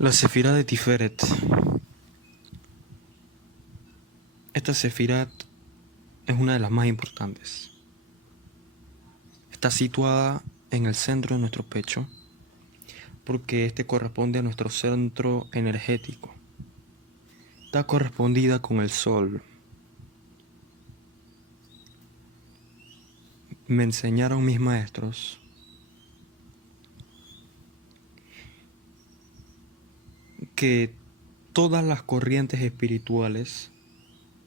La Sefirá de Tiferet. Esta Sefirá es una de las más importantes. Está situada en el centro de nuestro pecho porque este corresponde a nuestro centro energético. Está correspondida con el sol. Me enseñaron mis maestros que todas las corrientes espirituales,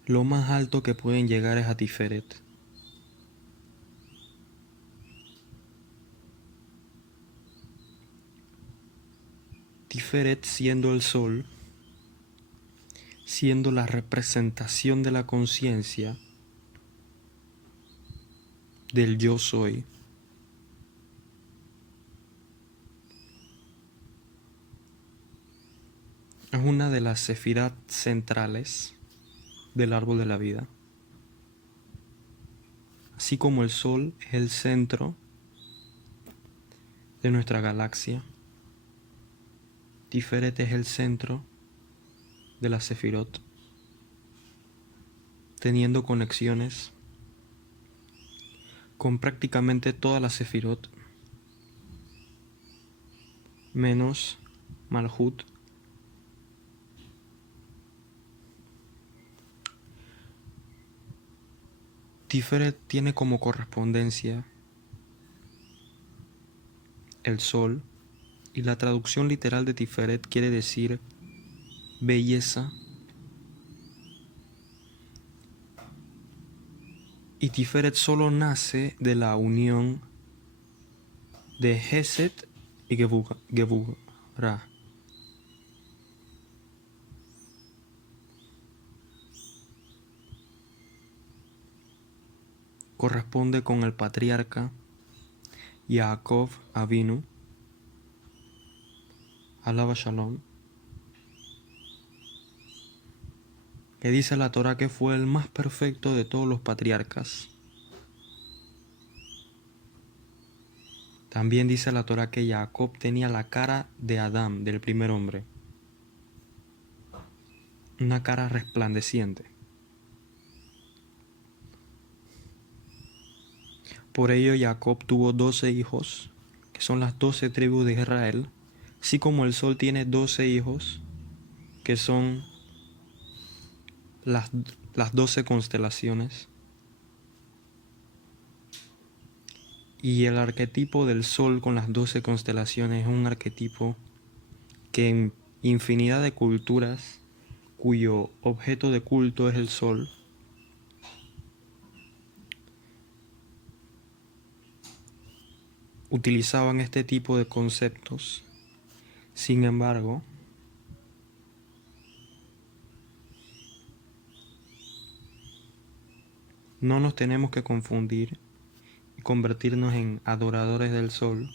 lo más alto que pueden llegar es a Tiferet. Tiferet siendo el sol, siendo la representación de la conciencia del yo soy. Es una de las sefirot centrales del árbol de la vida. Así como el sol es el centro de nuestra galaxia, Tiferet es el centro de la sefirot, teniendo conexiones con prácticamente todas las sefirot, menos Malhut. Tiferet tiene como correspondencia el sol, y la traducción literal de Tiferet quiere decir belleza. Y Tiferet solo nace de la unión de Hesed y Gevurah. Corresponde con el patriarca Yaakov Avinu, alaba Shalom, que dice la Torah que fue el más perfecto de todos los patriarcas. También dice la Torah que Jacob tenía la cara de Adán, del primer hombre, una cara resplandeciente. Por ello Jacob tuvo 12 hijos, que son las 12 tribus de Israel, así como el sol tiene 12 hijos, que son las 12 constelaciones. Y el arquetipo del sol con las 12 constelaciones es un arquetipo que en infinidad de culturas, cuyo objeto de culto es el sol, utilizaban este tipo de conceptos. Sin embargo, no nos tenemos que confundir y convertirnos en adoradores del sol.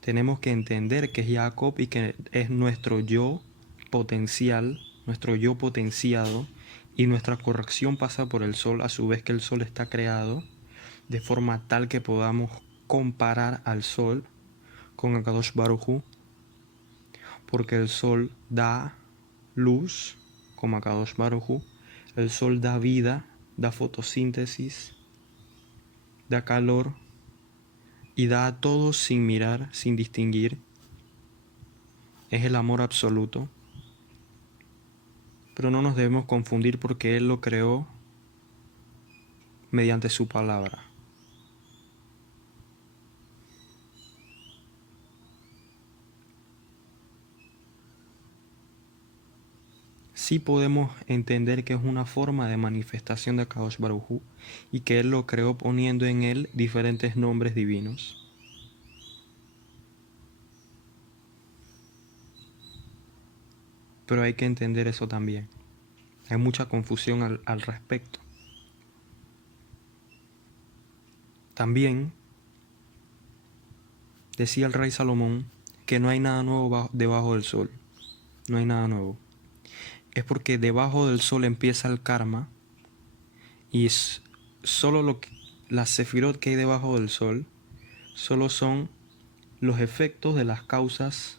Tenemos que entender que es Jacob y que es nuestro yo potencial, nuestro yo potenciado, y nuestra corrección pasa por el sol, a su vez que el sol está creado de forma tal que podamos comparar al sol con Akadosh Baruj Hu, porque el sol da luz como Akadosh Baruj Hu, el sol da vida, da fotosíntesis, da calor y da a todos sin mirar, sin distinguir. Es el amor absoluto, pero no nos debemos confundir porque Él lo creó mediante su palabra. Sí podemos entender que es una forma de manifestación de Akadosh Baruj Hu y que Él lo creó poniendo en Él diferentes nombres divinos. Pero hay que entender eso también. Hay mucha confusión al respecto. También decía el rey Salomón que no hay nada nuevo debajo del sol. No hay nada nuevo. Es porque debajo del sol empieza el karma y solo las sefirot que hay debajo del sol solo son los efectos de las causas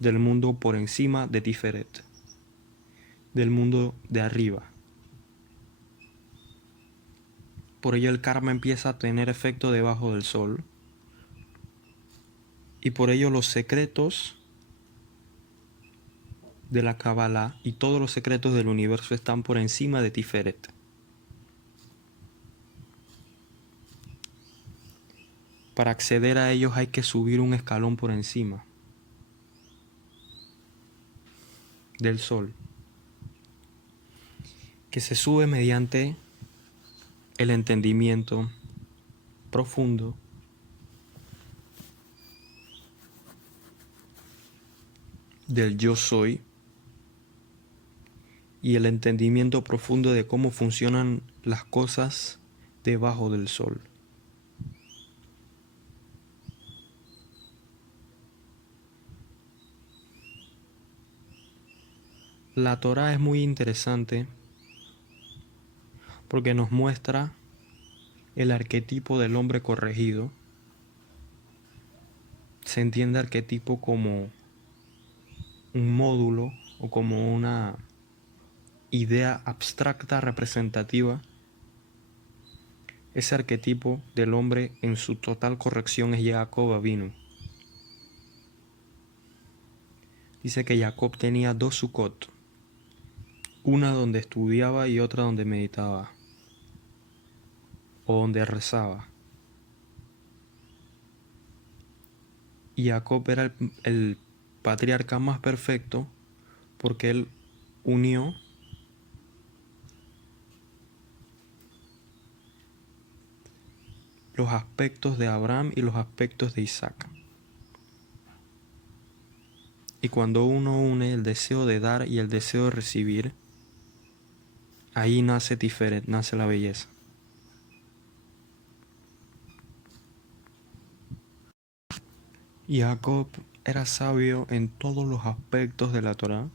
del mundo por encima de Tiferet, del mundo de arriba. Por ello el karma empieza a tener efecto debajo del sol, y por ello los secretos de la Kabbalah y todos los secretos del universo están por encima de Tiferet. Para acceder a ellos hay que subir un escalón por encima del sol, que se sube mediante el entendimiento profundo del yo soy y el entendimiento profundo de cómo funcionan las cosas debajo del sol. La Torá es muy interesante porque nos muestra el arquetipo del hombre corregido. Se entiende arquetipo como un módulo o como una idea abstracta representativa. Ese arquetipo del hombre en su total corrección es Jacob Avinu. Dice que Jacob tenía dos Sukkot, una donde estudiaba y otra donde meditaba o donde rezaba. Y Jacob era el patriarca más perfecto porque él unió los aspectos de Abraham y los aspectos de Isaac. Y cuando uno une el deseo de dar y el deseo de recibir, ahí nace Tiferet, nace la belleza. Y Jacob era sabio en todos los aspectos de la Torá.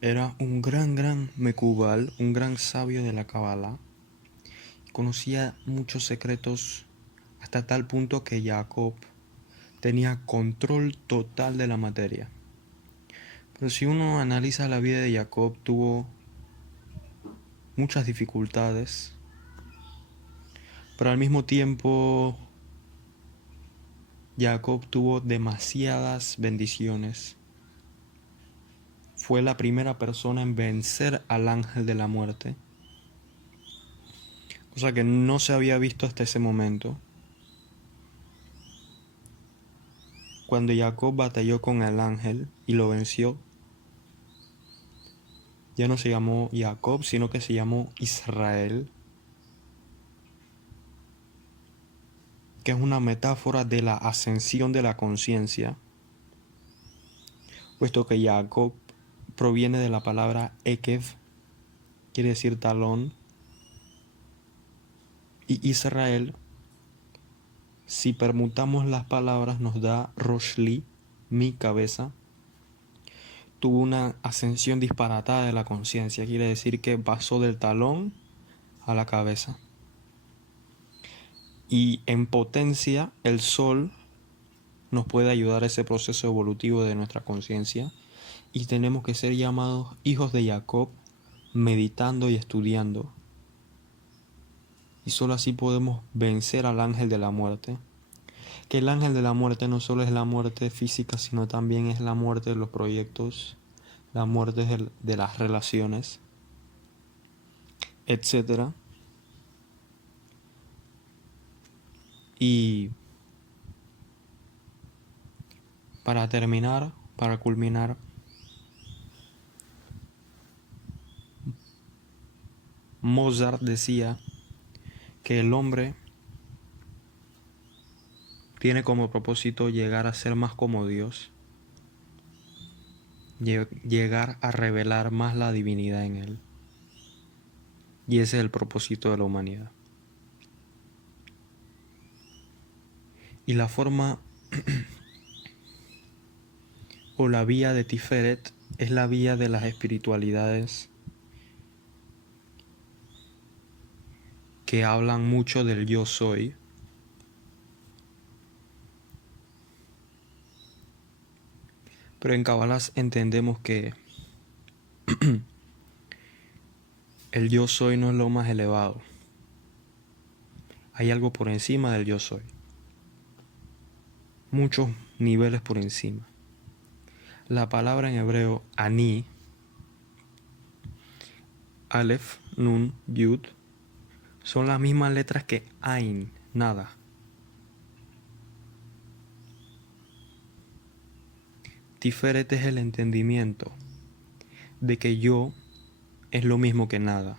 Era un gran Mekubal, un gran sabio de la Kabbalah. Conocía muchos secretos hasta tal punto que Jacob tenía control total de la materia. Pero si uno analiza la vida de Jacob, tuvo muchas dificultades, pero al mismo tiempo Jacob tuvo demasiadas bendiciones. Fue la primera persona en vencer al ángel de la muerte, cosa que no se había visto hasta ese momento. Cuando Jacob batalló con el ángel y lo venció, ya no se llamó Jacob, sino que se llamó Israel, que es una metáfora de la ascensión de la conciencia, puesto que Jacob proviene de la palabra Ekev, quiere decir talón, y Israel, si permutamos las palabras, nos da Roshli, mi cabeza. Tuvo una ascensión disparatada de la conciencia, quiere decir que pasó del talón a la cabeza. Y en potencia, el sol nos puede ayudar a ese proceso evolutivo de nuestra conciencia, y tenemos que ser llamados hijos de Jacob, meditando y estudiando. Y solo así podemos vencer al ángel de la muerte. Que el ángel de la muerte no solo es la muerte física, sino también es la muerte de los proyectos, la muerte de las relaciones, etc. Y para terminar, para culminar, Mozart decía que el hombre tiene como propósito llegar a ser más como Dios, llegar a revelar más la divinidad en él. Y ese es el propósito de la humanidad. Y la forma o la vía de Tiferet es la vía de las espiritualidades que hablan mucho del yo soy. Pero en Kabbalah entendemos que el yo soy no es lo más elevado. Hay algo por encima del yo soy. Muchos niveles por encima. La palabra en hebreo Ani, Aleph, Nun, Yud, son las mismas letras que Ain, nada. Tiferet es el entendimiento de que yo es lo mismo que nada.